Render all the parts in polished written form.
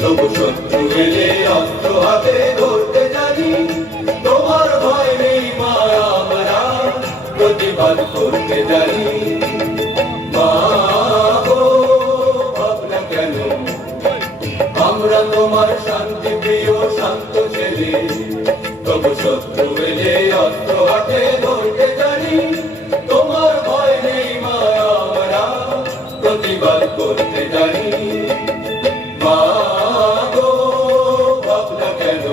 তবু শত্রু এলে অস্ত্র হাতে ধরতে জানি। তোমার ভয় নেই মা, আমরা প্রতিবাদ করতে জানি। মা গো, ভাবনা কেন, আমরা তোমার শান্তি প্রিয় শান্ত ছেলে। তবু শত্রু এলে অস্ত্র হাতে ধরতে জানি। তোমার ভয় নেই মা, আমরা প্রতিবাদ করতে জানি। মা গো, ভাবনা কেন।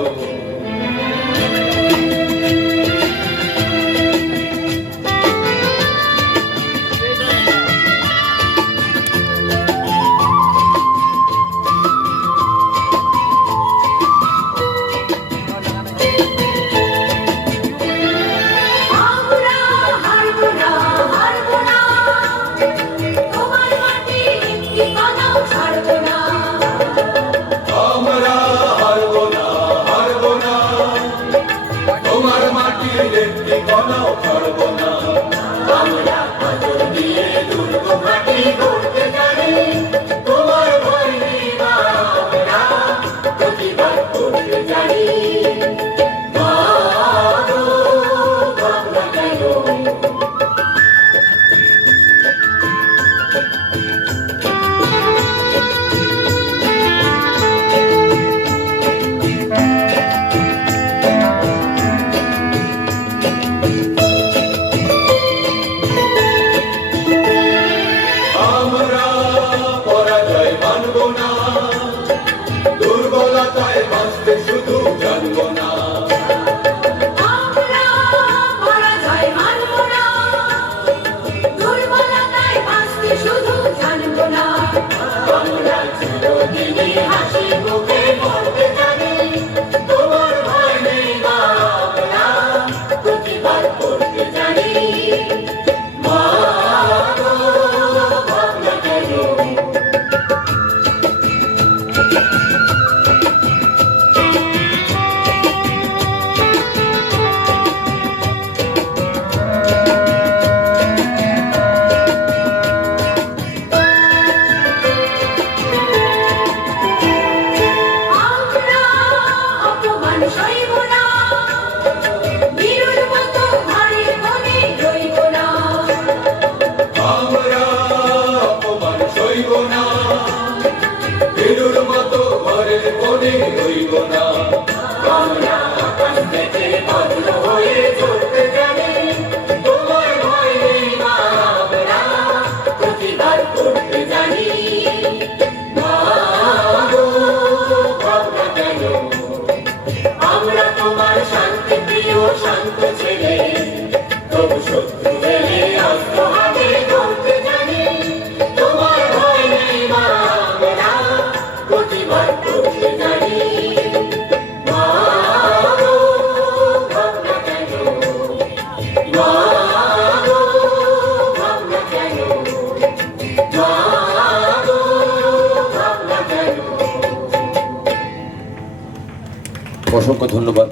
তোমার মাটির একটি কণাও ছাড়ব না। আমরা পাথর দিয়ে দুর্গ মাটি করতে জানি। তোমার ভয় নেই মা, আমরা প্রতিবাদ করতে জানি। মা গো, ভাবনা কেন। দুর্বলতায় বাঁচতে শুধু জানব না। আমরা পরাজয় মানব না, দুর্বলতায় বাঁচতে শুধু জানব না। আমরা চিরদিনই হাসি মুখে মরতে জানি। তোমার ভয় নেই মা, আমরা প্রতিবাদ করতে জানি। মা গো, ভাবনা কেন। সইব না, বীরুর মতো ঘরে বনে রইব না। আমরা অপমান সইব না, বীরুর মতো ঘরে বনে রইব না। আমরা আকাশ থেকে ভদ্র হয়ে চলতে জানি। তোমার ভয় নেই মা, আমরা প্রতিবাদ করতে জানি। মা গো, ভাবনা কেন। আমরা তোমার শান্তি প্রিয় শান্ত ছেলে। তবু শত্রু এলে অস্ত্র হাতে ধরতে জানি। তোমার ভয় নেই মা, আমরা প্রতিবাদ করতে জানি। মা গো, ভাবনা কেন। মা গো, ভাবনা কেন। মা গো, ভাবনা কেন। অসংখ্য ধন্যবাদ।